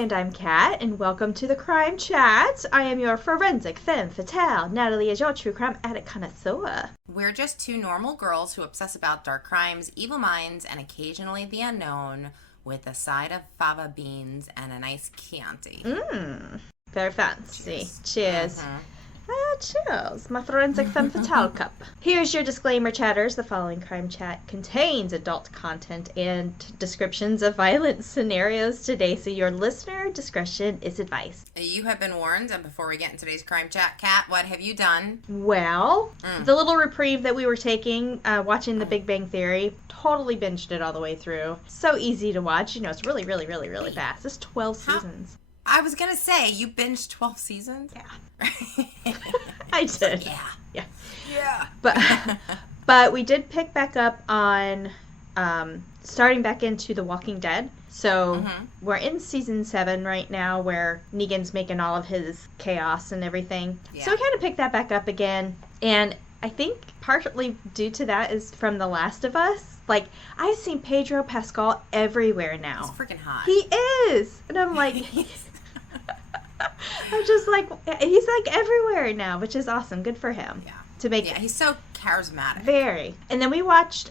And I'm Kat, and welcome to the Crime Chat. I am your forensic femme fatale. Natalie is your true crime addict connoisseur. We're just two normal girls who obsess about dark crimes, evil minds, and occasionally the unknown, with a side of fava beans and a nice Chianti. Very fancy. Cheers. Mhm. Cheers. My forensic femme fatale cup. Here's your disclaimer, chatters. The following crime chat contains adult content and descriptions of violent scenarios today, so your listener discretion is advised. You have been warned, and before we get into today's crime chat, Kat, what have you done? Well, the little reprieve that we were taking, watching The Big Bang Theory, totally binged it all the way through. So easy to watch. You know, it's really, really, really, really fast. It's 12 seasons. I was going to say, you binged 12 seasons? Yeah. I did. Yeah. But we did pick back up on starting back into The Walking Dead. So we're in season 7 right now, where Negan's making all of his chaos and everything. Yeah. So we kind of picked that back up again. And I think partly due to that is from The Last of Us. Like, I've seen Pedro Pascal everywhere now. He's freaking hot. He is. And I'm like... I'm just like, he's like everywhere now, which is awesome. Good for him. Yeah. He's so charismatic. Very. And then we watched,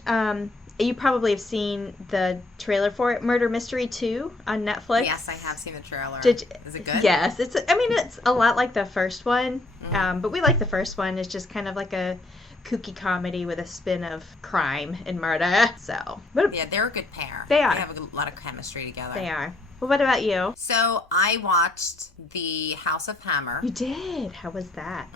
you probably have seen the trailer for it, Murder Mystery 2 on Netflix. Yes, I have seen the trailer. Is it good? Yes. It's a lot like the first one, but we like the first one. It's just kind of like a kooky comedy with a spin of crime and murder. So, yeah, they're a good pair. They are. They have a lot of chemistry together. They are. Well, what about you? So I watched The House of Hammer. You did? How was that?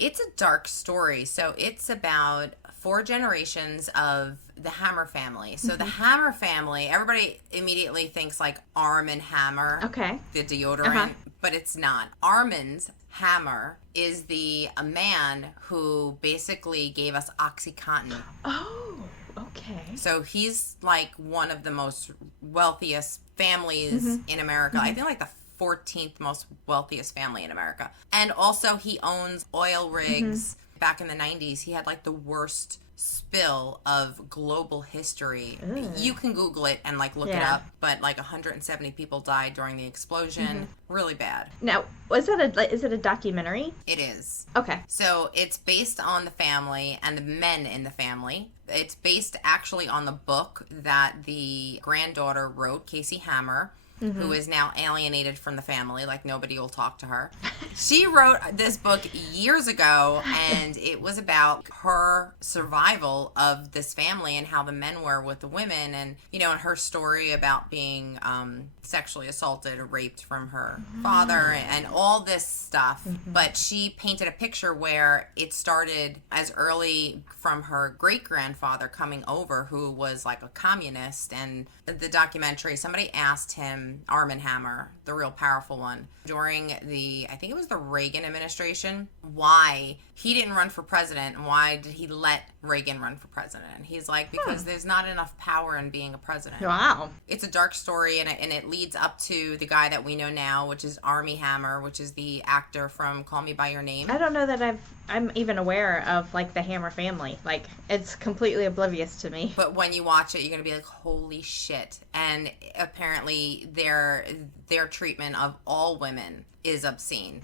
It's a dark story. So it's about 4 generations of the Hammer family. So the Hammer family, everybody immediately thinks like Arm and Hammer. Okay. The deodorant, but it's not. Armand Hammer is a man who basically gave us OxyContin. Oh, okay. So he's like one of the most wealthiest families in America. I think like the 14th most wealthiest family in America. And also he owns oil rigs. Back in the 90s, he had like the worst spill of global history. You can Google it and like look it up, but like 170 people died during the explosion. Really bad. Now, is it a documentary? It is. Okay. So it's based on the family and the men in the family. It's based actually on the book that the granddaughter wrote, Casey Hammer, who is now alienated from the family, like nobody will talk to her. She wrote this book years ago, and it was about her survival of this family and how the men were with the women, and, you know, and her story about being sexually assaulted or raped from her father and all this stuff. But she painted a picture where it started as early from her great-grandfather coming over, who was like a communist. And the documentary, somebody asked him, Arm & Hammer, the real powerful one, during I think it was the Reagan administration, why he didn't run for president and why did he let Reagan run for president. And he's like, because there's not enough power in being a president. Wow. It's a dark story, and it leads up to the guy that we know now, which is Armie Hammer, which is the actor from Call Me By Your Name. I don't know that I'm even aware of like the Hammer family. Like, it's completely oblivious to me. But when you watch it, you're gonna be like, holy shit. And apparently their treatment of all women is obscene.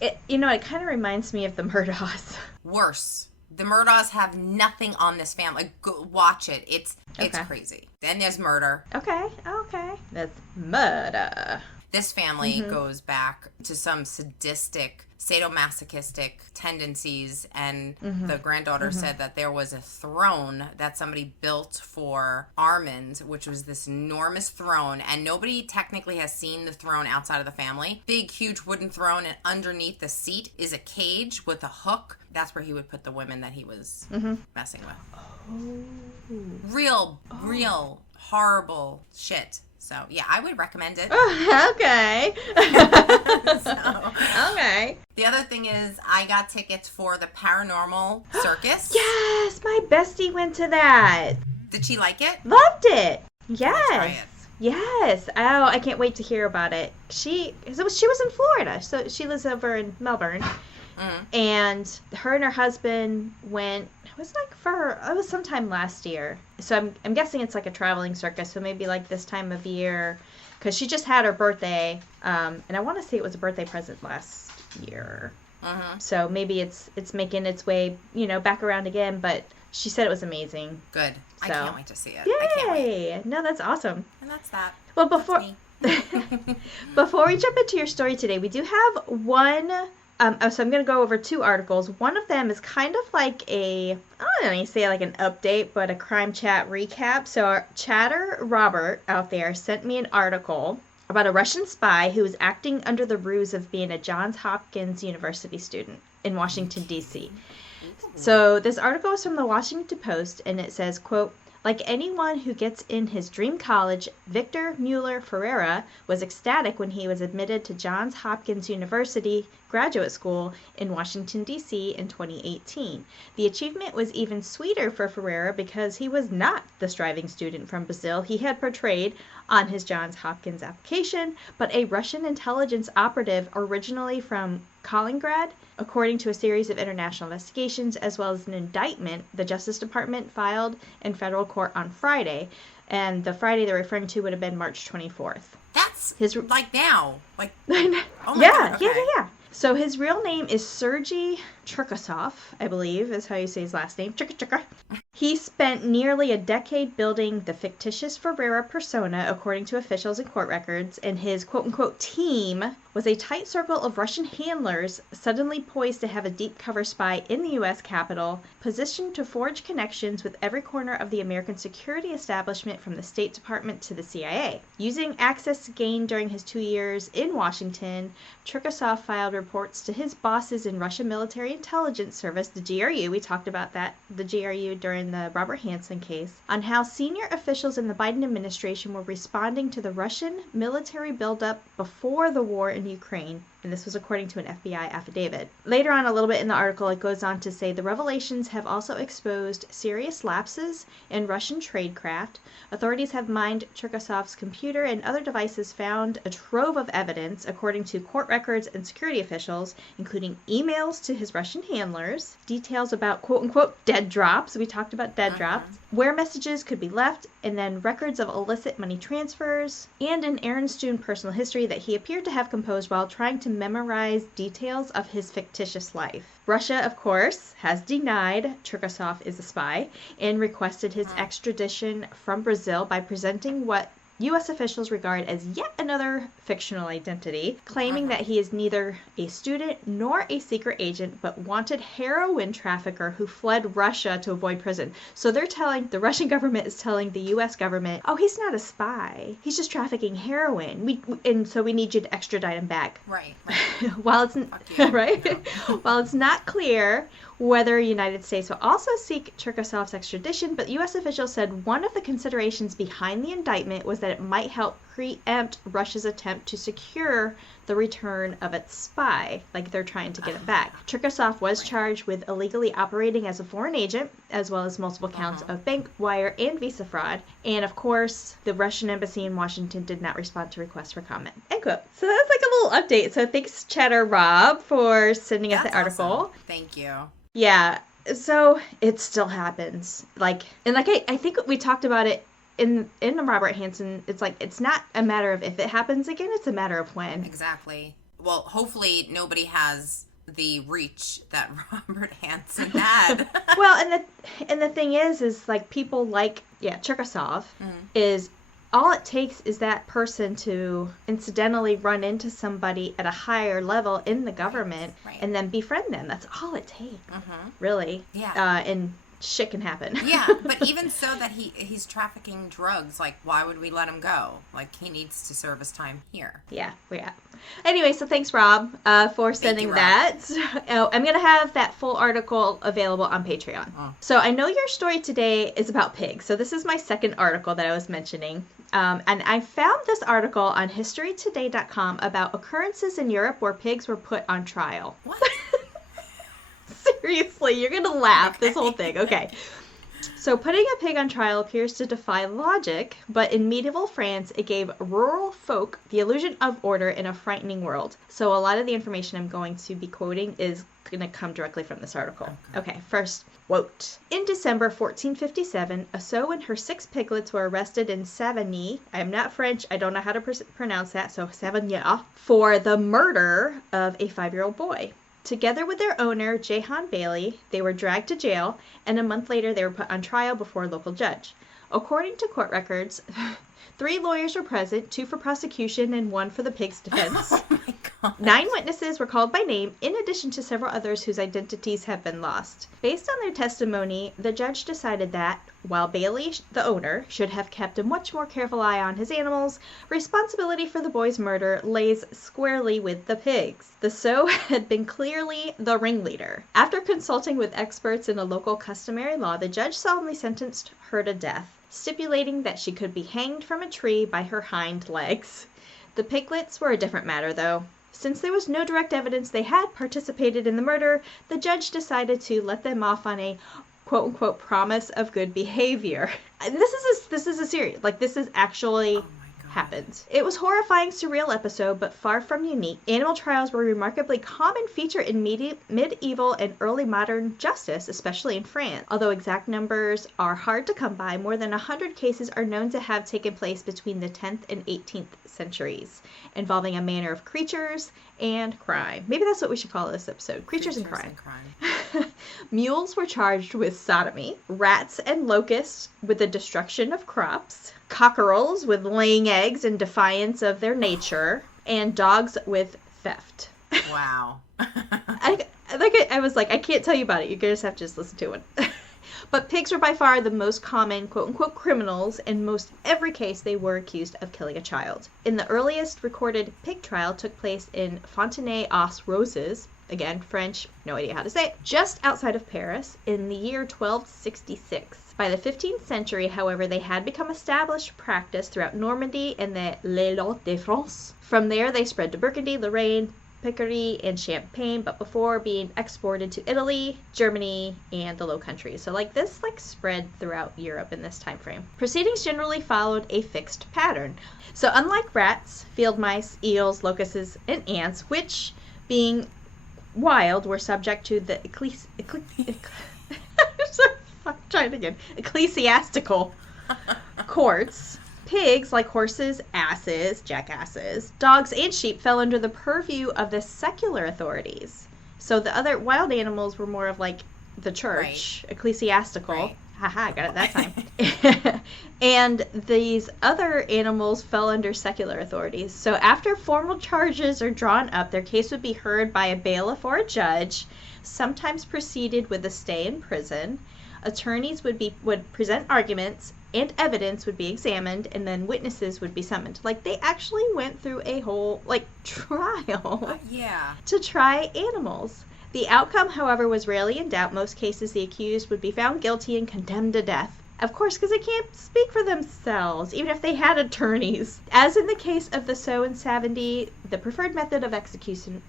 It kind of reminds me of the Murdaus. Worse. The Murdaus have nothing on this family. Like, go watch it. It's crazy. Then there's murder. Okay. That's murder. This family goes back to some sadistic, sadomasochistic tendencies, and the granddaughter said that there was a throne that somebody built for Armand, which was this enormous throne, and nobody technically has seen the throne outside of the family. Big, huge wooden throne, and underneath the seat is a cage with a hook. That's where he would put the women that he was messing with. Real horrible shit. So, yeah, I would recommend it. Okay. Okay. The other thing is I got tickets for the Paranormal Circus. Yes, my bestie went to that. Did she like it? Loved it. Yes. Let's try it. Yes. Oh, I can't wait to hear about it. She was in Florida, so she lives over in Melbourne. And her and her husband went, was it was sometime last year. So I'm guessing it's like a traveling circus. So maybe like this time of year, because she just had her birthday, and I want to say it was a birthday present last year. So maybe it's making its way, back around again. But she said it was amazing. Good. So. I can't wait to see it. Yay! I can't wait. No, that's awesome. And that's that. Well, before we jump into your story today, we do have one. So I'm going to go over 2 articles. One of them is kind of like I don't know, you say like an update, but a crime chat recap. So our chatter Robert out there sent me an article about a Russian spy who was acting under the ruse of being a Johns Hopkins University student in Washington, D.C. So this article is from the Washington Post, and it says, quote, "Like anyone who gets in his dream college, Victor Mueller Ferreira was ecstatic when he was admitted to Johns Hopkins University Graduate School in Washington, D.C. in 2018. The achievement was even sweeter for Ferreira because he was not the striving student from Brazil he had portrayed on his Johns Hopkins application, but a Russian intelligence operative originally from Kaliningrad, according to a series of international investigations, as well as an indictment the Justice Department filed in federal court on Friday. And the Friday they're referring to would have been March 24th. That's like now. Like, oh my God, okay. Yeah. So his real name is Sergei Cherkasov, I believe is how you say his last name. Cherka. He spent nearly a decade building the fictitious Ferreira persona, according to officials and court records, and his quote-unquote team was a tight circle of Russian handlers suddenly poised to have a deep cover spy in the U.S. Capitol, positioned to forge connections with every corner of the American security establishment from the State Department to the CIA. Using access gained during his 2 years in Washington, Cherkasov filed reports to his bosses in Russian Military Intelligence Service, the GRU, we talked about that, the GRU during the Robert Hansen case, on how senior officials in the Biden administration were responding to the Russian military buildup before the war in Ukraine, and this was according to an FBI affidavit. Later on, a little bit in the article, it goes on to say the revelations have also exposed serious lapses in Russian tradecraft. Authorities have mined Cherkasov's computer and other devices found a trove of evidence, according to court records and security officials, including emails to his Russian handlers, details about quote-unquote dead drops, we talked about dead drops, where messages could be left, and then records of illicit money transfers, and an Aaron Stoon personal history that he appeared to have composed while trying to memorize details of his fictitious life. Russia, of course, has denied Cherkasov is a spy and requested his extradition from Brazil by presenting what U.S. officials regard as yet another fictional identity, claiming that he is neither a student nor a secret agent, but wanted heroin trafficker who fled Russia to avoid prison. So the Russian government is telling the U.S. government, oh, he's not a spy. He's just trafficking heroin. And so we need you to extradite him back. Right. While it's not clear whether the United States will also seek Cherkasov's extradition, but U.S. officials said one of the considerations behind the indictment was that it might help preempt Russia's attempt to secure the return of its spy, like they're trying to get it back. Cherkasov was charged with illegally operating as a foreign agent, as well as multiple counts of bank wire and visa fraud. And of course, the Russian embassy in Washington did not respond to requests for comment. End quote. So that's like a little update. So thanks, Chatter Rob, for sending us the article. Awesome. Thank you. Yeah. So it still happens. I think we talked about it in the Robert Hansen. It's like, it's not a matter of if it happens again, it's a matter of when. Exactly. Well, hopefully nobody has the reach that Robert Hansen had. Well, and the thing is like people like, Cherkasov is, all it takes is that person to incidentally run into somebody at a higher level in the government and then befriend them. That's all it takes, really. Yeah. And shit can happen. Yeah, but even so that he's trafficking drugs, like, why would we let him go? Like, he needs to serve his time here. Yeah. Anyway, so thanks, Rob, for sending that. I'm going to have that full article available on Patreon. So I know your story today is about pigs. So this is my second article that I was mentioning. And I found this article on historytoday.com about occurrences in Europe where pigs were put on trial. What? Seriously, you're going to laugh, this whole thing. Okay. So putting a pig on trial appears to defy logic, but in medieval France, it gave rural folk the illusion of order in a frightening world. So a lot of the information I'm going to be quoting is going to come directly from this article. Okay, first, quote. In December 1457, a sow and her 6 piglets were arrested in Savigny. I am not French. I don't know how to pronounce that, so Savigny, for the murder of a 5-year-old boy. Together with their owner, Jehan Bailey, they were dragged to jail, and a month later they were put on trial before a local judge. According to court records, 3 lawyers were present, 2 for prosecution and 1 for the pig's defense. Oh my God. 9 witnesses were called by name, in addition to several others whose identities have been lost. Based on their testimony, the judge decided that, while Bailey, the owner, should have kept a much more careful eye on his animals, responsibility for the boy's murder lays squarely with the pigs. The sow had been clearly the ringleader. After consulting with experts in a local customary law, the judge solemnly sentenced her to death, stipulating that she could be hanged from a tree by her hind legs. The piglets were a different matter, though. Since there was no direct evidence they had participated in the murder, the judge decided to let them off on a quote-unquote promise of good behavior. And this is a serious, this is actually happened. It was horrifying, surreal episode, but far from unique. Animal trials were a remarkably common feature in medieval and early modern justice, especially in France. Although exact numbers are hard to come by, more than 100 cases are known to have taken place between the 10th and 18th centuries, involving a manner of creatures and crime. Maybe that's what we should call this episode, Creatures and Crime. Mules were charged with sodomy, rats and locusts with the destruction of crops, cockerels with laying eggs in defiance of their nature, and dogs with theft. Wow. I was like, I can't tell you about it. You're going to have to just listen to it. But pigs were by far the most common quote-unquote criminals. In most every case, they were accused of killing a child. In the earliest recorded pig trial took place in Fontenay-aux-Roses, again, French, no idea how to say it, just outside of Paris, in the year 1266. By the 15th century, however, they had become established practice throughout Normandy and the Les Lots de France. From there, they spread to Burgundy, Lorraine, Picardy, and Champagne, but before being exported to Italy, Germany, and the Low Countries. So this spread throughout Europe in this time frame. Proceedings generally followed a fixed pattern. So unlike rats, field mice, eels, locusts, and ants, which, being wild, were subject to the ecclesiastical courts, pigs, like horses, asses, jackasses, dogs, and sheep, fell under the purview of the secular authorities. So the other wild animals were more of the church, right. Ecclesiastical. Right. Haha, I got it that time. And these other animals fell under secular authorities. So after formal charges are drawn up, their case would be heard by a bailiff or a judge, sometimes preceded with a stay in prison. Attorneys would present arguments, and evidence would be examined, and then witnesses would be summoned. They actually went through a whole, trial to try animals. The outcome, however, was rarely in doubt. Most cases, the accused would be found guilty and condemned to death. Of course, because they can't speak for themselves, even if they had attorneys. As in the case of the sow in Savigny, the preferred method of execution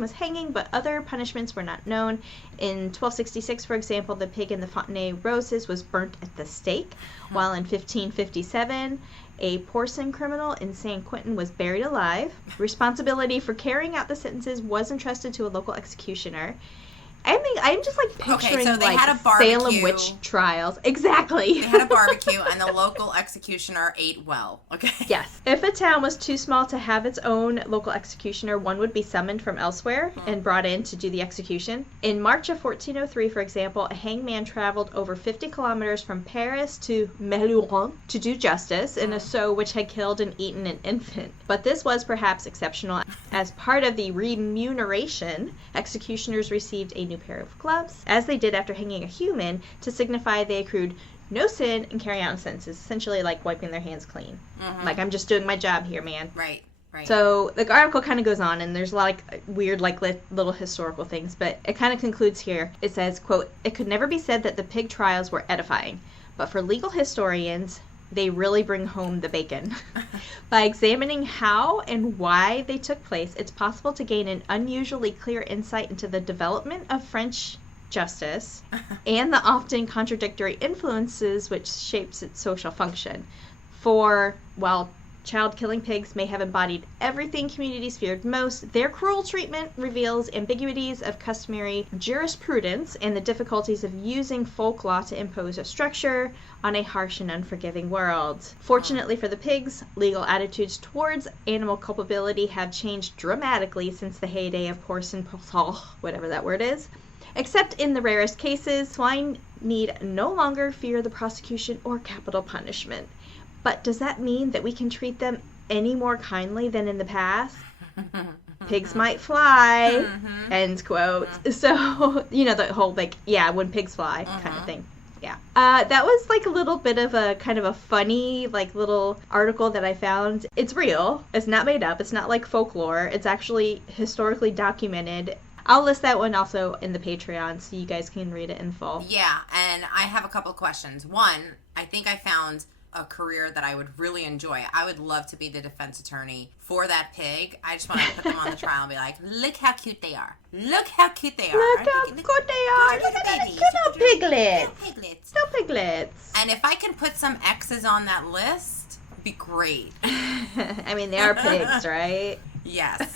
was hanging, but other punishments were not known. In 1266, for example, the pig in the Fontenay-aux-Roses was burnt at the stake, while in 1557, a porcine criminal in San Quentin was buried alive. Responsibility for carrying out the sentences was entrusted to a local executioner. I'm just picturing so they had a barbecue. Salem witch trials. Exactly. They had a barbecue and the local executioner ate well. Okay. Yes. If a town was too small to have its own local executioner, one would be summoned from elsewhere and brought in to do the execution. In March of 1403, for example, a hangman traveled over 50 kilometers from Paris to Meluron to do justice in a sow which had killed and eaten an infant. But this was perhaps exceptional. As part of the remuneration, executioners received a new pair of gloves, as they did after hanging a human, to signify they accrued no sin in carrying out sentences, essentially wiping their hands clean. Mm-hmm. I'm just doing my job here, man. Right. So the article kind of goes on, and there's a lot of weird, little historical things, but it kind of concludes here. It says, quote, "It could never be said that the pig trials were edifying, but for legal historians, they really bring home the bacon. By examining how and why they took place, it's possible to gain an unusually clear insight into the development of French justice, and the often contradictory influences which shapes its social function. For, while child-killing pigs may have embodied everything communities feared most, their cruel treatment reveals ambiguities of customary jurisprudence and the difficulties of using folk law to impose a structure on a harsh and unforgiving world. Fortunately for the pigs, legal attitudes towards animal culpability have changed dramatically since the heyday of Porce and Portal, whatever that word is. Except in the rarest cases, swine need no longer fear the prosecution or capital punishment. But does that mean that we can treat them any more kindly than in the past? Pigs might fly, end quote. So, you know, the whole, like, yeah, when pigs fly kind of thing. Yeah. That was, like, a little bit of a kind of a funny, like, little article that I found. It's real. It's not made up. It's not, like, folklore. It's actually historically documented. I'll list that one also in the Patreon so you guys can read it in full. Yeah, and I have a couple questions. One, I think I found a career that I would really enjoy. I would love to be the defense attorney for that pig. I just want to put them on the trial and be like, look how cute they are. Look how cute they are. Look how good they are. Look at little piglets. Piglets. Little piglets. And if I can put some X's on that list, it'd be great. I mean, they are pigs, right? Yes.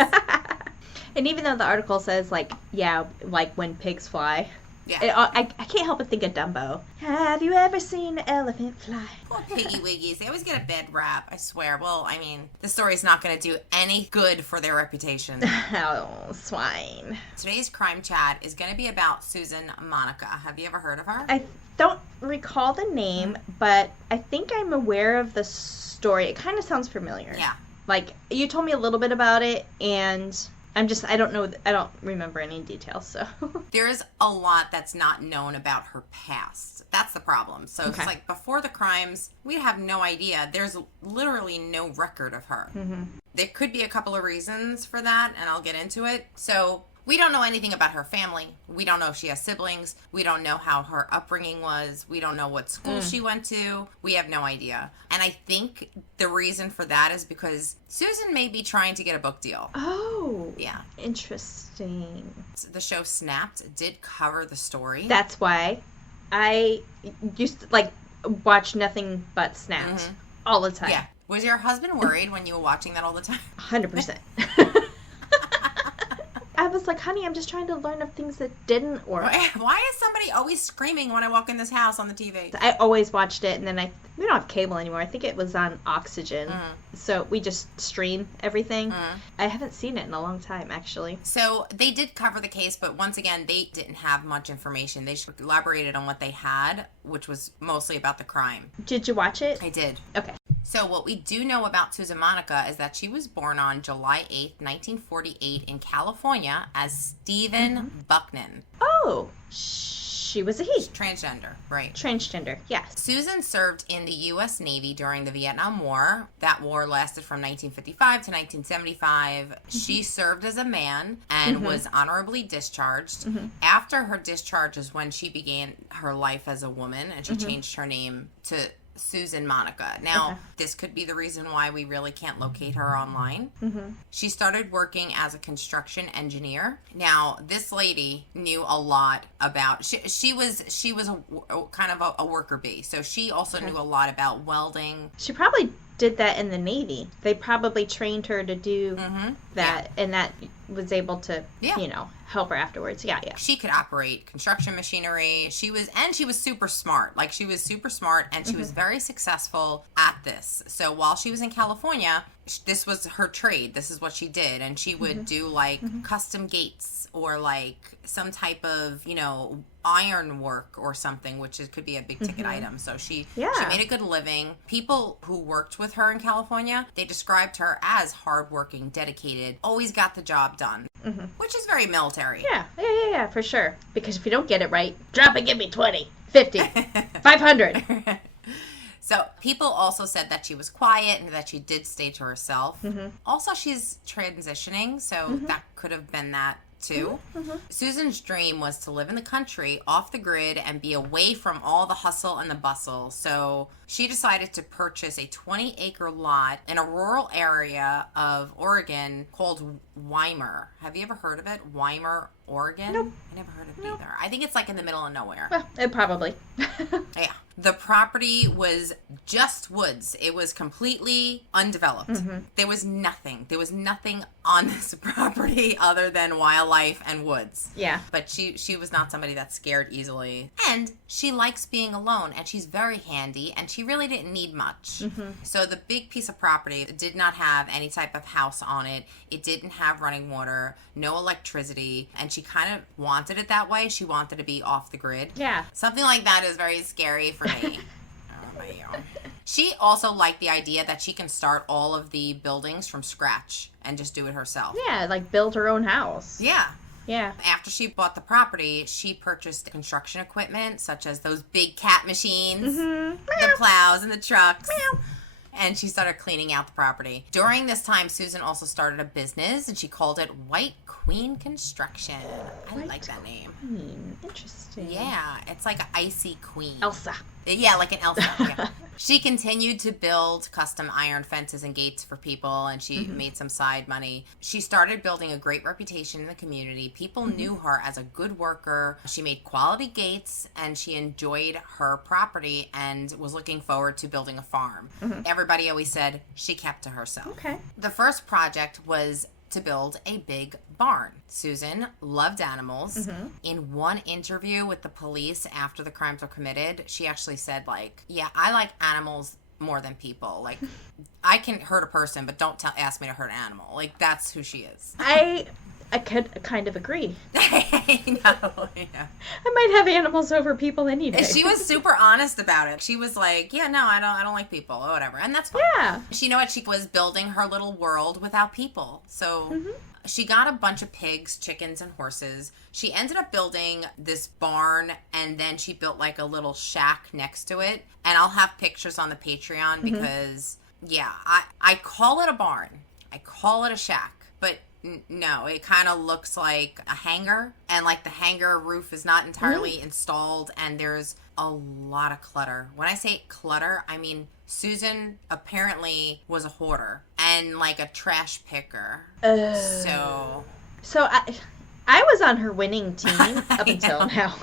And even though the article says, like, yeah, like when pigs fly, yeah. I can't help but think of Dumbo. Have you ever seen an elephant fly? Poor piggy wiggies. They always get a bad rap, I swear. Well, I mean, the story's not going to do any good for their reputation. Oh, swine. Today's crime chat is going to be about Susan Monica. Have you ever heard of her? I don't recall the name, but I think I'm aware of the story. It kind of sounds familiar. Yeah. Like, you told me a little bit about it, and I don't remember any details, so. There's a lot that's not known about her past. That's the problem. So it's like before the crimes, we have no idea. There's literally no record of her. Mm-hmm. There could be a couple of reasons for that, and I'll get into it. So we don't know anything about her family. We don't know if she has siblings. We don't know how her upbringing was. We don't know what school she went to. We have no idea. And I think the reason for that is because Susan may be trying to get a book deal. Oh. Yeah. Interesting. The show Snapped did cover the story. That's why I used to, like, watch nothing but Snapped all the time. Yeah. Was your husband worried when you were watching that all the time? 100%. I was like, honey, I'm just trying to learn of things that didn't work. Why is somebody always screaming when I walk in this house on the TV? I always watched it, and then we don't have cable anymore. I think it was on Oxygen. So we just stream everything. I haven't seen it in a long time, actually. So they did cover the case, but once again, they didn't have much information. They just elaborated on what they had, which was mostly about the crime. Did you watch it? I did. Okay. So what we do know about Susan Monica is that she was born on July 8th, 1948 in California as Stephen Bucknan. Oh, she was a he. Transgender, right. Transgender, yes. Susan served in the U.S. Navy during the Vietnam War. That war lasted from 1955 to 1975. She served as a man and was honorably discharged. After her discharge is when she began her life as a woman, and she changed her name to Susan Monica. Now, this could be the reason why we really can't locate her online. She started working as a construction engineer. Now, this lady knew a lot about, she was a kind of a worker bee. So she also knew a lot about welding. She probably did that in the Navy. They probably trained her to do that, and that was able to, you know, help her afterwards. Yeah. She could operate construction machinery. She was super smart. Like, she was super smart, and she was very successful at this. So while she was in California, this was her trade. This is what she did. And she would do, like, custom gates or, like, some type of, you know, iron work or something, which could be a big ticket item. So she made a good living. People who worked with her in California, they described her as hardworking, dedicated, always got the job done, which is very military. Yeah, for sure. Because if you don't get it right, drop it, give me 20, 50, 500. So people also said that she was quiet and that she did stay to herself. Also, she's transitioning, so that could have been that too. Susan's dream was to live in the country, off the grid, and be away from all the hustle and the bustle. So she decided to purchase a 20-acre lot in a rural area of Oregon called Weimar. Have you ever heard of it? Weimar, Oregon? Nope. I never heard of it either. I think it's like in the middle of nowhere. Well, it probably. Yeah. The property was just woods. It was completely undeveloped. There was nothing. There was nothing on this property other than wildlife and woods. Yeah. But she was not somebody that's scared easily. And she likes being alone, and she's very handy, and she really didn't need much. So the big piece of property did not have any type of house on it. It didn't have running water, no electricity, and she kind of wanted it that way. She wanted to be off the grid. Yeah. Something like that is very scary for me. I don't know about you. She also liked the idea that she can start all of the buildings from scratch and just do it herself. Yeah, like build her own house. Yeah. Yeah. After she bought the property, she purchased construction equipment such as those big cat machines, the plows and the trucks. And she started cleaning out the property. During this time, Susan also started a business, and she called it White Queen Construction. I like that name. Interesting. Yeah, it's like an icy queen. Elsa. Yeah, like an Elsa. Yeah. She continued to build custom iron fences and gates for people, and she made some side money. She started building a great reputation in the community. People knew her as a good worker. She made quality gates, and she enjoyed her property and was looking forward to building a farm. Everybody always said she kept to herself. Okay. The first project was to build a big barn. Susan loved animals. In one interview with the police after the crimes were committed, she actually said, like, yeah, I like animals more than people. Like, I can hurt a person, but don't ask me to hurt an animal. Like, that's who she is. I could kind of agree. I know, yeah. I might have animals over people any day. She was super honest about it. She was like, yeah, no, I don't like people or whatever. And that's fine. Yeah. She, she was building her little world without people. So she got a bunch of pigs, chickens, and horses. She ended up building this barn, and then she built like a little shack next to it. And I'll have pictures on the Patreon because, yeah, I call it a barn. I call it a shack. But no, it kind of looks like a hangar, and like the hangar roof is not entirely installed, and there's a lot of clutter. When I say clutter, I mean Susan apparently was a hoarder and like a trash picker. So I was on her winning team up until now.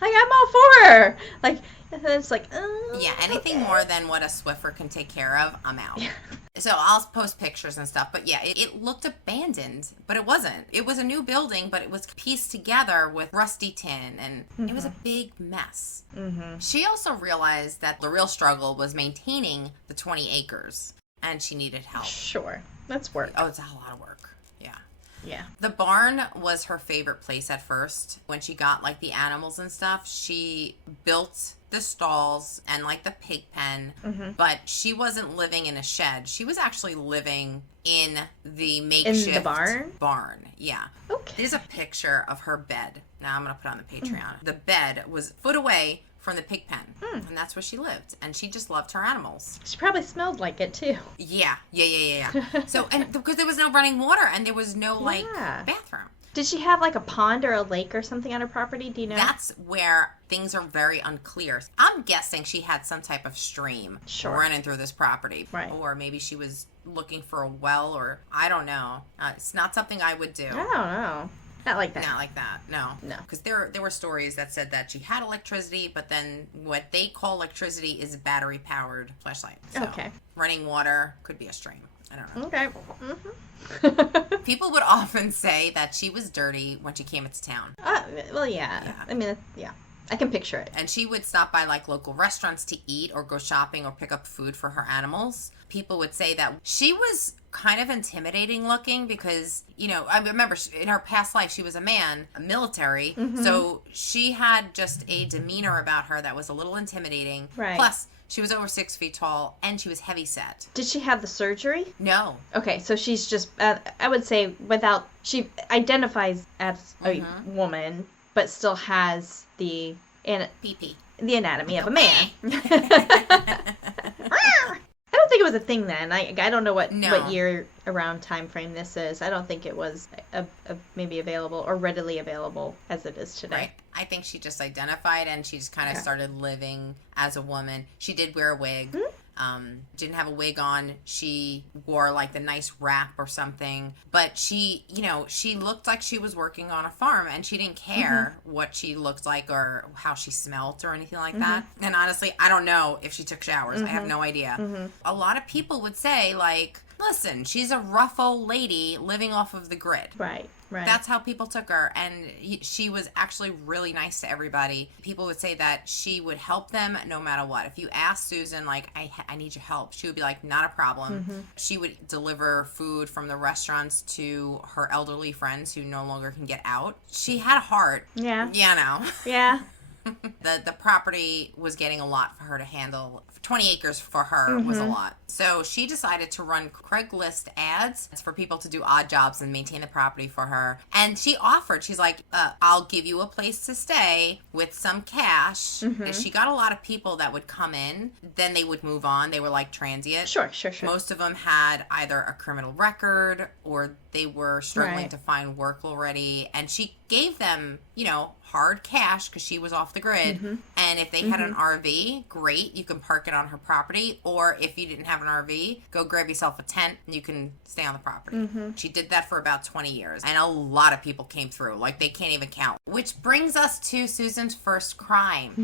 Like, I'm all for her. Like, it's like, yeah, anything more than what a Swiffer can take care of, I'm out. Yeah. So I'll post pictures and stuff. But yeah, it looked abandoned, but it wasn't. It was a new building, but it was pieced together with rusty tin, and it was a big mess. She also realized that the real struggle was maintaining the 20 acres, and she needed help. Sure. That's work. Oh, it's a lot of work. Yeah. Yeah. The barn was her favorite place at first. When she got like the animals and stuff, she built the stalls and like the pig pen, but she wasn't living in a shed. She was actually living in the makeshift in the barn. Yeah. Okay. There's a picture of her bed. Now I'm going to put it on the Patreon. The bed was a foot away from the pig pen, and that's where she lived, and she just loved her animals. She probably smelled like it too. Yeah. So, and because there was no running water and there was no like bathroom. Did she have like a pond or a lake or something on her property? Do you know? That's where things are very unclear. I'm guessing she had some type of stream running through this property. Right. Or maybe she was looking for a well, or I don't know. It's not something I would do. I don't know. Not like that. Not like that, no. Because there were stories that said that she had electricity, but then what they call electricity is a battery-powered flashlight. So running water could be a stream. I don't know. Okay. People would often say that she was dirty when she came into town. Well, yeah. I mean, I can picture it. And she would stop by like local restaurants to eat or go shopping or pick up food for her animals. People would say that she was kind of intimidating looking because, I remember in her past life, she was a man, military. So she had just a demeanor about her that was a little intimidating. Right. Plus, she was over 6 feet tall, and she was heavy set. Did she have the surgery? No. Okay, so she's just, I would say, she identifies as a woman, but still has the PP. The anatomy of a man. I don't think it was a thing then. I don't know what year around time frame this is. I don't think it was maybe available or readily available as it is today. Right. I think she just identified and she just kind of started living as a woman. She did wear a wig. Didn't have a wig on. She wore like the nice wrap or something. But she, she looked like she was working on a farm and she didn't care what she looked like or how she smelt or anything like that. And honestly, I don't know if she took showers. I have no idea. A lot of people would say like, listen, she's a rough old lady living off of the grid. Right. That's how people took her, and she was actually really nice to everybody. People would say that she would help them no matter what. If you asked Susan, like, I need your help, she would be like, not a problem. She would deliver food from the restaurants to her elderly friends who no longer can get out. She had a heart. Yeah. Yeah. The property was getting a lot for her to handle. 20 acres for her was a lot. So she decided to run Craigslist ads for people to do odd jobs and maintain the property for her. And she offered, she's like, I'll give you a place to stay with some cash. She got a lot of people that would come in. Then they would move on. They were like transient. Sure. Most of them had either a criminal record or they were struggling to find work already. And she gave them, hard cash because she was off the grid. And if they had an RV, great, you can park it on her property. Or if you didn't have an RV, go grab yourself a tent and you can stay on the property. She did that for about 20 years. And a lot of people came through. Like, they can't even count. Which brings us to Susan's first crime.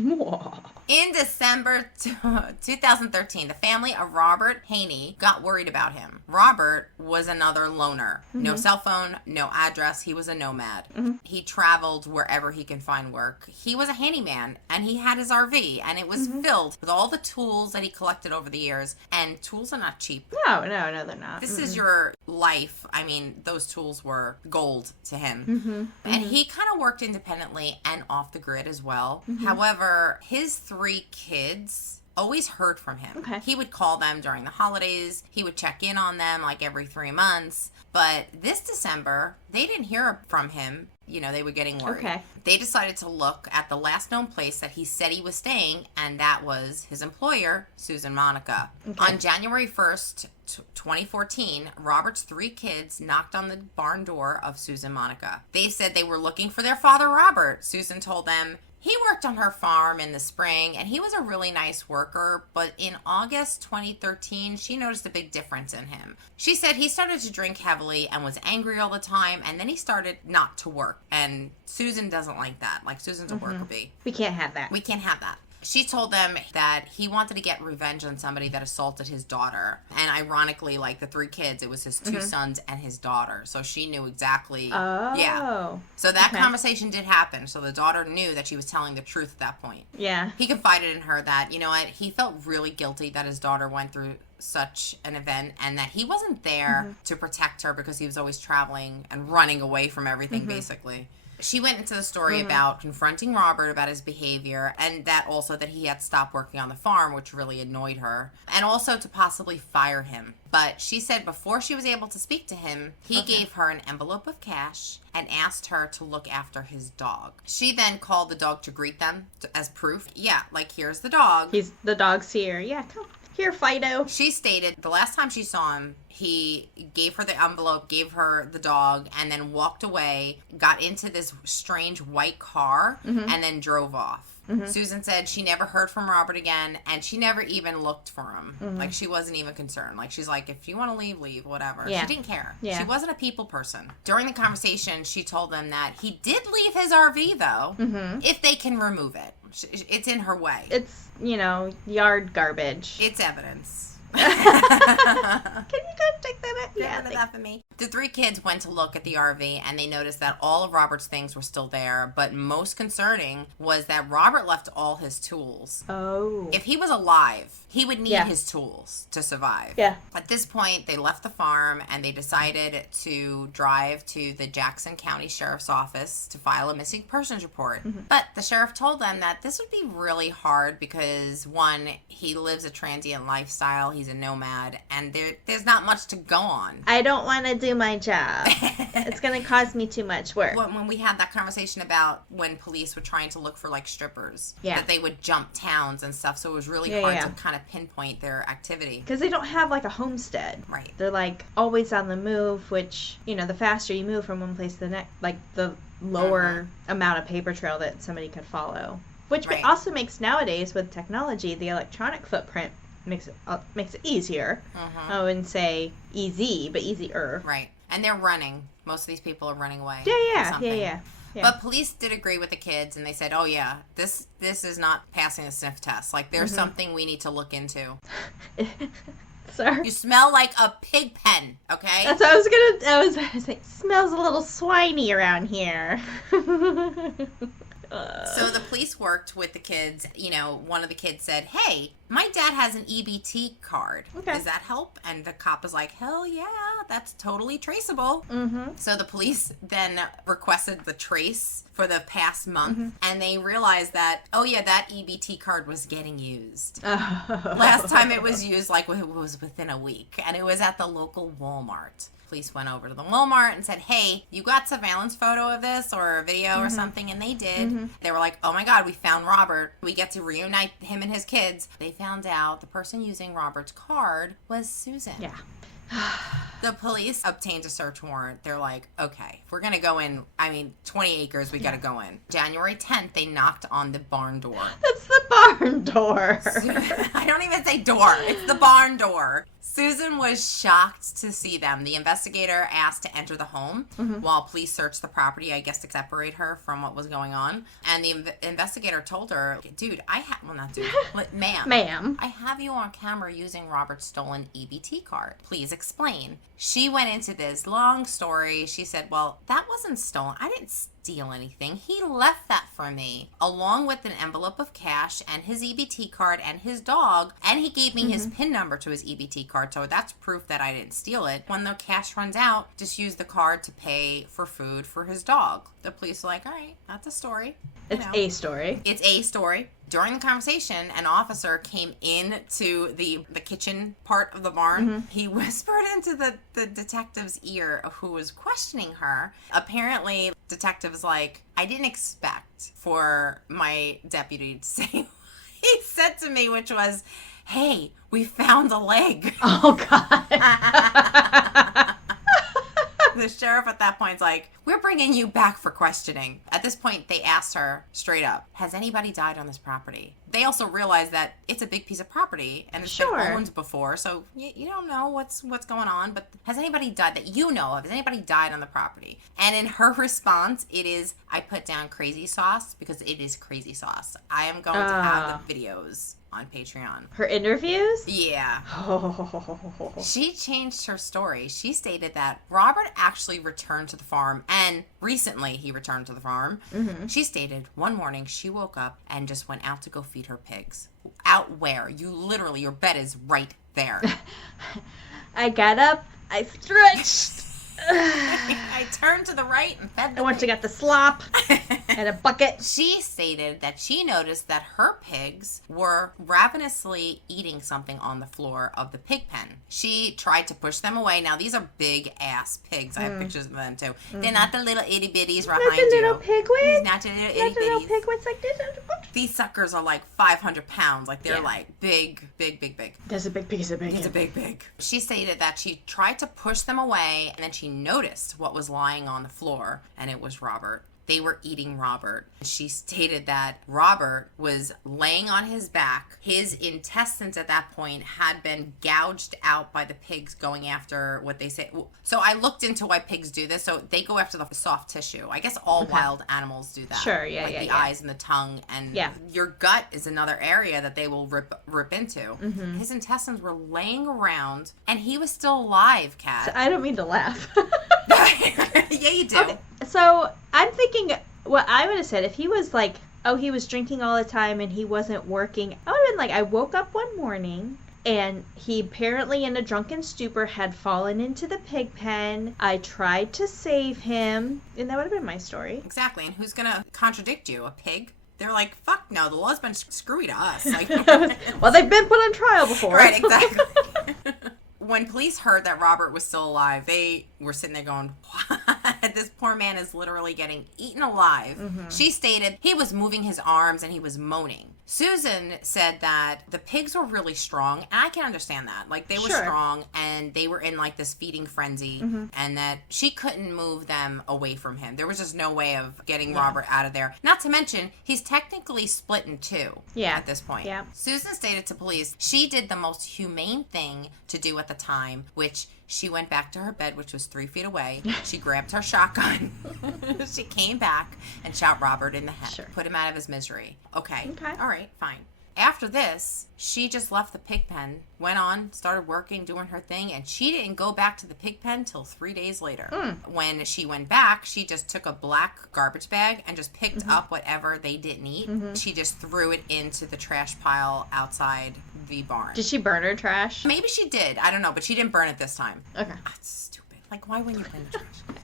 In December 2013, the family of Robert Haney got worried about him. Robert was another loner. No cell phone, no address. He was a nomad. He traveled wherever he could find work. He was a handyman, and he had his RV, and it was filled with all the tools that he collected over the years. And tools are not cheap. No, they're not. This is your life. I mean, those tools were gold to him. And he kind of worked independently and off the grid as well. However, his 3 kids always heard from him. He would call them during the holidays. He would check in on them like every 3 months. But this December, they didn't hear from him. They were getting worried. They decided to look at the last known place that he said he was staying, and that was his employer, Susan Monica. On January 1st, 2014, Robert's 3 kids knocked on the barn door of Susan Monica. They said they were looking for their father, Robert. Susan told them he worked on her farm in the spring, and he was a really nice worker, but in August 2013, she noticed a big difference in him. She said he started to drink heavily and was angry all the time, and then he started not to work, and Susan doesn't like that. Like, Susan's a worker bee. We can't have that. We can't have that. She told them that he wanted to get revenge on somebody that assaulted his daughter. And ironically, like the 3 kids, it was his 2 sons and his daughter. So she knew exactly. Oh. Yeah. So that conversation did happen. So the daughter knew that she was telling the truth at that point. Yeah. He confided in her that, he felt really guilty that his daughter went through such an event and that he wasn't there to protect her because he was always traveling and running away from everything, basically. She went into the story about confronting Robert about his behavior, and that also that he had stopped working on the farm, which really annoyed her, and also to possibly fire him. But she said before she was able to speak to him, he gave her an envelope of cash and asked her to look after his dog. She then called the dog to greet them as proof. Yeah, like, here's the dog. The dog's here. Yeah, come here, Fido. She stated the last time she saw him, he gave her the envelope, gave her the dog, and then walked away, got into this strange white car, and then drove off. Susan said she never heard from Robert again, and she never even looked for him. Like, she wasn't even concerned. Like, she's like, if you want to leave, leave, whatever. Yeah. She didn't care. Yeah. She wasn't a people person. During the conversation, she told them that he did leave his RV, though, if they can remove it. It's in her way. It's, yard garbage. It's evidence. Can you go take that out? Yeah, that for me. The 3 kids went to look at the RV, and they noticed that all of Robert's things were still there, but most concerning was that Robert left all his tools. Oh. If he was alive, he would need his tools to survive. Yeah. At this point, they left the farm, and they decided to drive to the Jackson County Sheriff's Office to file a missing persons report. But the sheriff told them that this would be really hard because, 1, he lives a transient lifestyle. he's a nomad, and there's not much to go on. I don't want to do my job. It's going to cost me too much work. When we had that conversation about when police were trying to look for, like, strippers, that they would jump towns and stuff, so it was really hard to kind of pinpoint their activity. Because they don't have, like, a homestead. Right. They're, like, always on the move, which, you know, the faster you move from one place to the next, like, the lower amount of paper trail that somebody could follow. Which also makes, nowadays, with technology, the electronic footprint makes it easier. I wouldn't say easy, but easier. Right. And they're running. Most of these people are running away. Yeah. But police did agree with the kids, and they said, oh, yeah, this is not passing the sniff test. Like, there's something we need to look into. Sorry. You smell like a pig pen, okay? That's what I was gonna say. Smells a little swiney around here. So the police worked with the kids. You know, one of the kids said, hey, my dad has an EBT card. Okay. Does that help? And the cop is like, hell yeah, that's totally traceable. So the police then requested the trace for the past month, and they realized that, oh yeah, that EBT card was getting used. Last time it was used, like, it was within a week, and it was at the local Walmart. Police went over to the Walmart and said, hey, you got surveillance photo of this or a video or something? And they did. They were like, oh my God, we found Robert. We get to reunite him and his kids. They found out the person using Robert's card was Susan. Yeah. The police obtained a search warrant. They're like, okay, if we're going to go in, 20 acres, we got to go in. January 10th, they knocked on the barn door. That's the barn door. I don't even say door. It's the barn door. Susan was shocked to see them. The investigator asked to enter the home while police searched the property, I guess to separate her from what was going on. And the investigator told her, dude, ma'am, I have you on camera using Robert's stolen EBT card. Please explain. She went into this long story. She said, well, that wasn't stolen. I didn't steal anything. He left that for me, along with an envelope of cash and his EBT card and his dog. And he gave me his PIN number to his EBT card. So that's proof that I didn't steal it. When the cash runs out, just use the card to pay for food for his dog. The police are like, all right, that's a story. It's a story. It's a story. During the conversation, an officer came into the kitchen part of the barn. He whispered into the detective's ear who was questioning her. Apparently, detective was like, I didn't expect for my deputy to say what he said to me, which was, hey, we found a leg. Oh, God. The sheriff at that point is like, we're bringing you back for questioning. At this point, they asked her straight up, has anybody died on this property? They also realized that it's a big piece of property and it's been owned before, so you don't know what's going on, but has anybody died that you know of? Has anybody died on the property? And in her response, it is, I put down crazy sauce because it is crazy sauce. I am going to have the videos on Patreon. Her interviews? Yeah. She changed her story. She stated that Robert actually returned to the farm, and recently he returned to the farm. She stated one morning she woke up and just went out to go feed her pigs. Out where? Your bed is right there. I got up, I stretched. I turned to the right and fed the once you got the slop and a bucket. She stated that she noticed that her pigs were ravenously eating something on the floor of the pig pen. She tried to push them away. Now, these are big-ass pigs. I have pictures of them, too. They're not the little itty-bitties behind you. Not the little pigwits. Not the little itty-bitties. Not the little pigwits like this. These suckers are like 500 pounds. Like, they're like big. That's a big piece of bacon. It's a big. She stated that she tried to push them away, and then she noticed what was lying on the floor, and it was Robert. They were eating Robert. She stated that Robert was laying on his back. His intestines at that point had been gouged out by the pigs going after what they say. So I looked into why pigs do this. So they go after the soft tissue. I guess all wild animals do that. Sure, like the eyes and the tongue. And your gut is another area that they will rip into. His intestines were laying around, and he was still alive, Kat. So I don't mean to laugh. Yeah, you do. Okay, so I'm thinking what I would have said if he was like, oh, he was drinking all the time and he wasn't working. I would have been like, I woke up one morning and he apparently in a drunken stupor had fallen into the pig pen. I tried to save him, and that would have been my story. Exactly, and who's going to contradict you? A pig? They're like, fuck no, the law's been screwy to us. Like, well, they've been put on trial before. Right, exactly. when police heard that Robert was still alive, they were sitting there going, what? This poor man is literally getting eaten alive. Mm-hmm. She stated he was moving his arms and he was moaning. Susan said that the pigs were really strong, and I can understand that. Like, they were strong, and they were in, like, this feeding frenzy, and that she couldn't move them away from him. There was just no way of getting Robert out of there. Not to mention, he's technically split in two at this point. Yeah. Susan stated to police she did the most humane thing to do at the time, which she went back to her bed, which was 3 feet away. She grabbed her shotgun. She came back and shot Robert in the head. Put him out of his misery. Okay. All right. Fine. After this, she just left the pig pen, went on, started working, doing her thing, and she didn't go back to the pig pen till 3 days later. When she went back, she just took a black garbage bag and just picked up whatever they didn't eat. She just threw it into the trash pile outside the barn. Did she burn her trash? Maybe she did. I don't know, but she didn't burn it this time. Okay. That's stupid. Like, why wouldn't you burn the trash?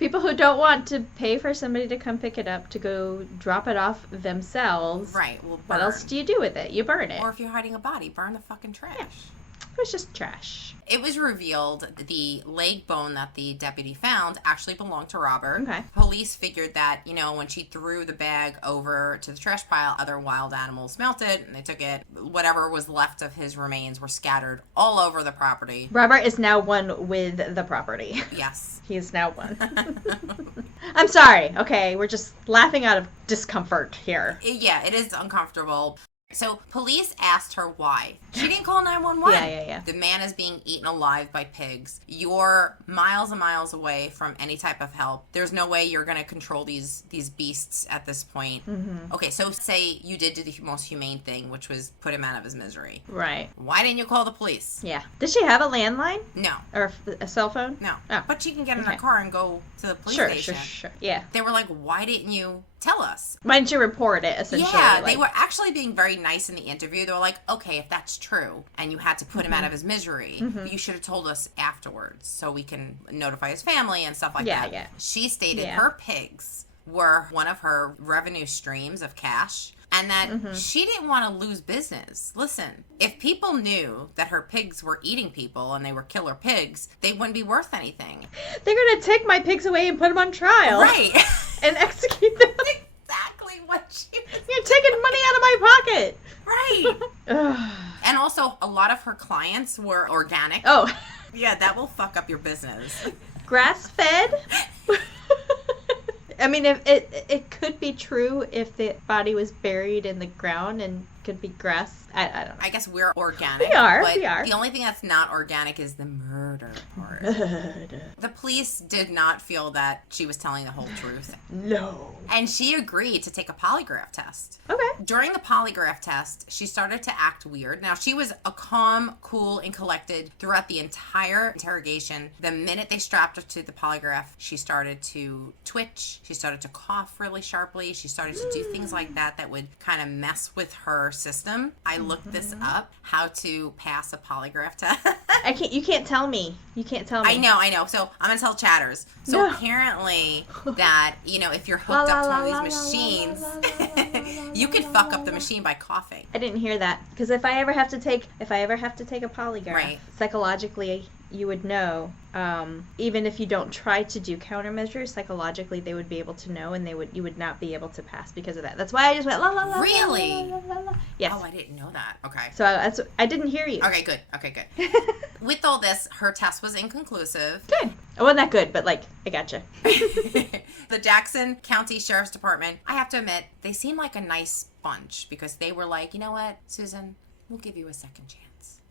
People who don't want to pay for somebody to come pick it up to go drop it off themselves. Right. Well, what else do you do with it? You burn it. Or if you're hiding a body, burn the fucking trash. Yeah. It was just trash. It was revealed the leg bone that the deputy found actually belonged to Robert. Okay. Police figured that, you know, when she threw the bag over to the trash pile, other wild animals smelt it and they took it. Whatever was left of his remains were scattered all over the property. Robert is now one with the property. Yes. He is now one. I'm sorry. Okay, we're just laughing out of discomfort here. Yeah, it is uncomfortable. So police asked her why. She didn't call 911. Yeah. The man is being eaten alive by pigs. You're miles and miles away from any type of help. There's no way you're going to control these beasts at this point. Okay, so say you did do the most humane thing, which was put him out of his misery. Right. Why didn't you call the police? Yeah. Did she have a landline? No. Or a cell phone? No. Oh. But she can get in her car and go to the police station. Sure. Yeah. They were like, why didn't you tell us? Why didn't you report it, essentially? Yeah, they were actually being very nice in the interview. They were like, okay, if that's true, and you had to put him out of his misery, you should have told us afterwards so we can notify his family and stuff like that. Yeah. She stated her pigs were one of her revenue streams of cash, and that she didn't want to lose business. Listen, if people knew that her pigs were eating people and they were killer pigs, they wouldn't be worth anything. They're going to take my pigs away and put them on trial. Right. And execute them. Exactly what she was. You're taking money out of my pocket. Right. And also, a lot of her clients were organic. Oh. Yeah, that will fuck up your business. Grass-fed? I mean, if it could be true if the body was buried in the ground and could be grass. I don't know. I guess we're organic. We are. The only thing that's not organic is the murder part. The police did not feel that she was telling the whole truth. No. And she agreed to take a polygraph test. Okay. During the polygraph test, she started to act weird. Now, she was a calm, cool, and collected throughout the entire interrogation. The minute they strapped her to the polygraph, she started to twitch. She started to cough really sharply. She started to do things like that would kind of mess with her system. I looked this up, how to pass a polygraph test. You can't tell me. You can't tell me. I know. So I'm going to tell chatters. So apparently that, you know, if you're hooked up to one of these machines, you could fuck up the machine by coughing. I didn't hear that. Because if I ever have to take a polygraph, psychologically, you would know. Even if you don't try to do countermeasures, psychologically they would be able to know, and you would not be able to pass because of that. That's why I just went la la la. Really? La, la, la, la. Yes. Oh, I didn't know that. Okay. So I didn't hear you. Okay, good. With all this, her test was inconclusive. Good. It wasn't that good, but I gotcha. The Jackson County Sheriff's Department, I have to admit, they seem like a nice bunch because they were like, you know what, Susan, we'll give you a second chance.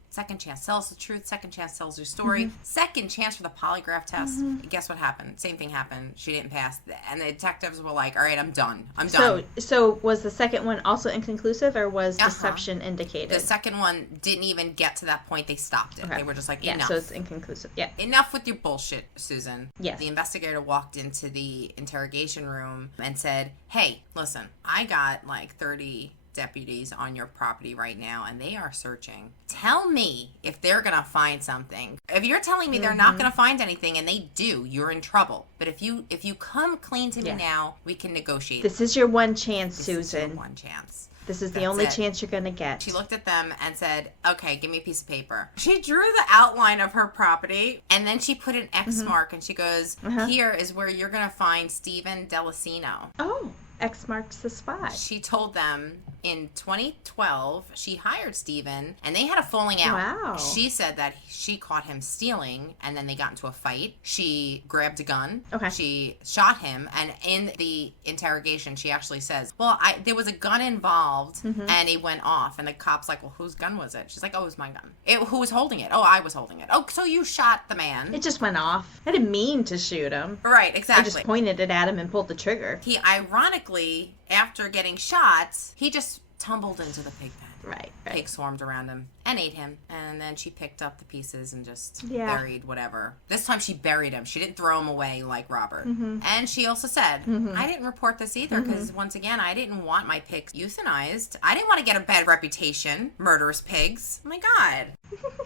Second chance tells the truth. Second chance tells your story. Second chance for the polygraph test. Guess what happened? Same thing happened. She didn't pass. And the detectives were like, all right, I'm done. So was the second one also inconclusive, or was deception indicated? The second one didn't even get to that point. They stopped it. Okay. They were just like, enough. Yeah, so it's inconclusive. Yeah. Enough with your bullshit, Susan. Yes. The investigator walked into the interrogation room and said, hey, listen, I got 30 deputies on your property right now, and they are searching. Tell me if they're gonna find something. If you're telling me they're not gonna find anything, and they do, you're in trouble. But if you come clean to me now, we can negotiate. This is your one chance, Susan. This is your one chance. This is the only chance you're going to get. She looked at them and said, okay, give me a piece of paper. She drew the outline of her property, and then she put an X mark, and she goes, here is where you're going to find Stephen Delicino. Oh, X marks the spot. She told them in 2012, she hired Stephen, and they had a falling out. Wow. She said that she caught him stealing, and then they got into a fight. She grabbed a gun. Okay. She shot him, and in the interrogation, she actually says, well, there was a gun involved, and it went off, and the cop's like, well, whose gun was it? She's like, oh, it was my gun. Who was holding it? Oh, I was holding it. Oh, so you shot the man. It just went off. I didn't mean to shoot him. Right, exactly. I just pointed it at him and pulled the trigger. He, ironically, after getting shot, he just tumbled into the pig pen. Right. Pigs swarmed around him and ate him. And then she picked up the pieces and just buried whatever. This time she buried him. She didn't throw him away like Robert. And she also said, I didn't report this either because, once again, I didn't want my pigs euthanized. I didn't want to get a bad reputation. Murderous pigs. Oh, my God.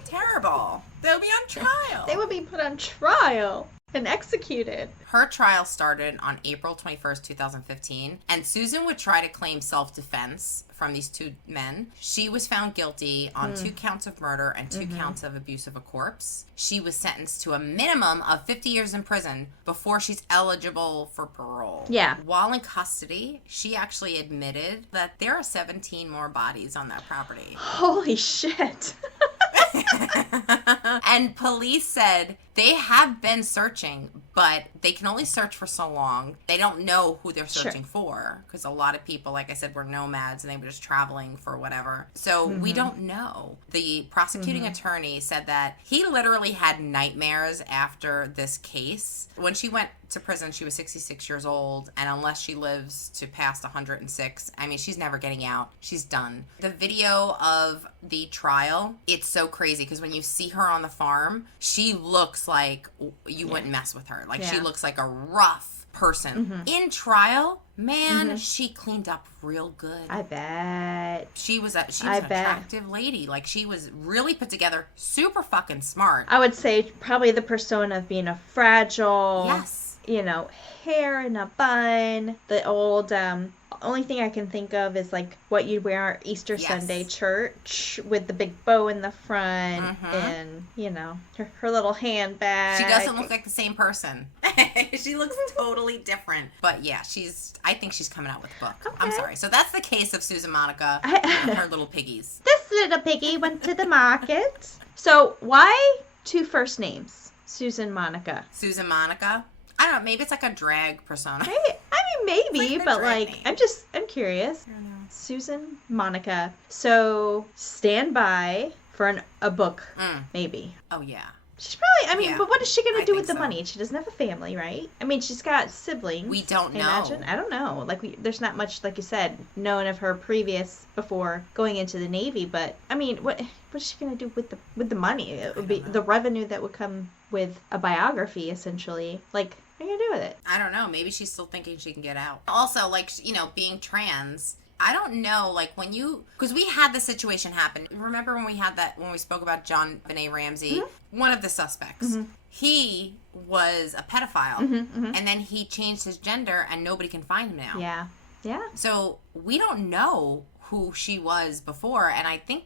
Terrible. They'll be on trial. They would be put on trial and executed. Her trial started on April 21st, 2015, and Susan would try to claim self-defense from these two men. She was found guilty on 2 counts of murder and 2 counts of abuse of a corpse. She was sentenced to a minimum of 50 years in prison before she's eligible for parole. Yeah. While in custody, she actually admitted that there are 17 more bodies on that property. Holy shit. And police said they have been searching, but they can only search for so long. They don't know who they're searching for because a lot of people, like I said, were nomads and they were just traveling for whatever. So we don't know. The prosecuting attorney said that he literally had nightmares after this case. When she went to prison, she was 66 years old, and unless she lives to past 106, I mean, she's never getting out. She's done. The video of the trial, it's so crazy because when you see her on the farm, she looks like you wouldn't mess with her. Like, she looks like a rough person. In trial, man, she cleaned up real good. I bet. She was an attractive lady. Like, she was really put together, super fucking smart. I would say probably the persona of being a fragile. Yes. You know, hair in a bun. The old, only thing I can think of is like what you'd wear at Easter Sunday church with the big bow in the front and, you know, her little handbag. She doesn't look like the same person. She looks totally different. But yeah, I think she's coming out with a book. Okay. I'm sorry. So that's the case of Susan Monica and her little piggies. This little piggy went to the market. So why 2 first names? Susan Monica. Susan Monica? I don't know, maybe it's like a drag persona. Maybe, but like, I'm curious. I don't know. Susan Monica. So, stand by for a book, maybe. Oh, yeah. She's probably, but what is she going to do with the money? She doesn't have a family, right? I mean, she's got siblings. We don't know. Imagine. I don't know. Like, there's not much, like you said, known of her before going into the Navy, but, I mean, what is she going to do with the money? It would be the revenue that would come with a biography, essentially. Like, what are you going to do with it? I don't know. Maybe she's still thinking she can get out. Also, like, you know, being trans, I don't know, like, because we had the situation happen. Remember when we spoke about John Benet Ramsey, one of the suspects? He was a pedophile, and then he changed his gender, and nobody can find him now. Yeah. So we don't know who she was before, and I think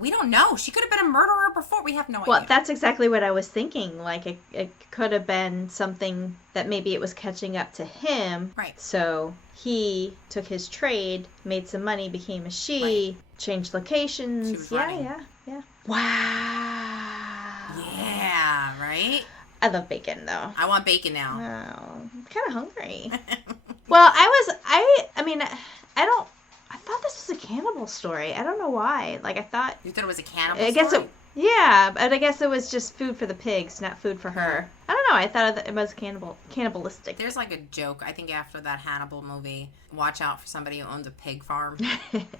we don't know. She could have been a murderer before. We have no idea. Well, that's exactly what I was thinking. Like, it could have been something that maybe it was catching up to him. Right. So he took his trade, made some money, became a she, changed locations. She was running. Yeah. Wow. Yeah, right? I love bacon, though. I want bacon now. Oh, I'm kind of hungry. Well, I thought this was a cannibal story. I don't know why. Like, I thought... You thought it was a cannibal story? Yeah, but I guess it was just food for the pigs, not food for her. I don't know. I thought it was cannibalistic. There's like a joke, I think, after that Hannibal movie. Watch out for somebody who owns a pig farm.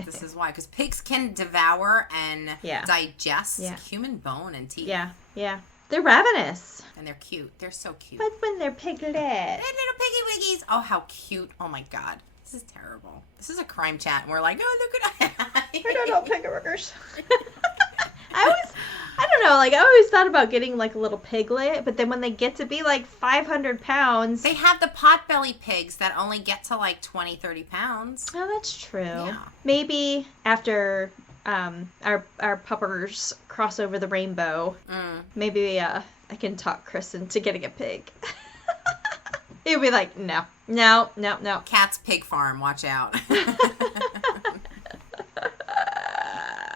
This is why. Because pigs can devour and digest human bone and teeth. Yeah. They're ravenous. And they're cute. They're so cute. But when they're piglet. They're little piggy wiggies. Oh, how cute. Oh, my God. This is terrible. This is a crime chat, and we're like, oh, look at We're not all piggy workers. I don't know, like, I always thought about getting, like, a little piglet, but then when they get to be, like, 500 pounds... They have the potbelly pigs that only get to, like, 20, 30 pounds. Oh, that's true. Yeah. Maybe after our puppers cross over the rainbow, maybe I can talk Chris into getting a pig. He'll be like, no. Cat's Pig Farm, watch out.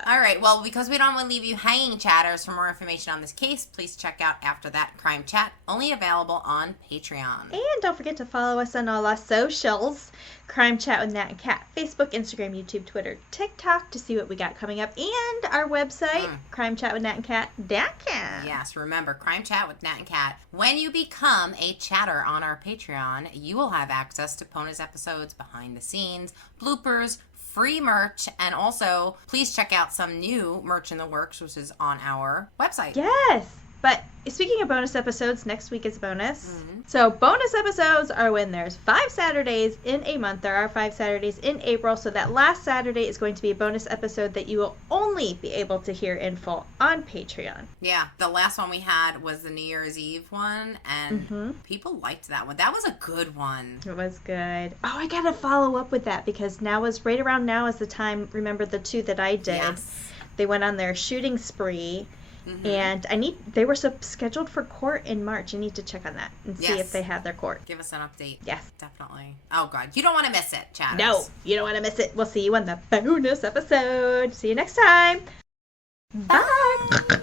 All right, well, because we don't want to leave you hanging, chatters, for more information on this case, please check out After That Crime Chat, only available on Patreon. And don't forget to follow us on all our socials. Crime Chat with Nat and Kat. Facebook, Instagram, YouTube, Twitter, TikTok to see what we got coming up. And our website, crimechatwithnatandcat.com. Yes, remember, Crime Chat with Nat and Kat. When you become a chatter on our Patreon, you will have access to bonus episodes, behind the scenes, bloopers, free merch, and also please check out some new merch in the works, which is on our website. Yes, but speaking of bonus episodes, next week is bonus. So bonus episodes are when there's 5 Saturdays in a month. There are 5 Saturdays in April, so that last Saturday is going to be a bonus episode that you will only be able to hear in full on Patreon. Yeah, the last one we had was the New Year's Eve one, and people liked that one. That was a good one. It was good. Oh, I gotta follow up with that, because right around now is the time, remember the 2 that I did? Yes. They went on their shooting spree. And they were scheduled for court in March. I need to check on that and see if they have their court. Give us an update. Yes. Definitely. Oh, God. You don't want to miss it, chatters. No, you don't want to miss it. We'll see you on the bonus episode. See you next time. Bye.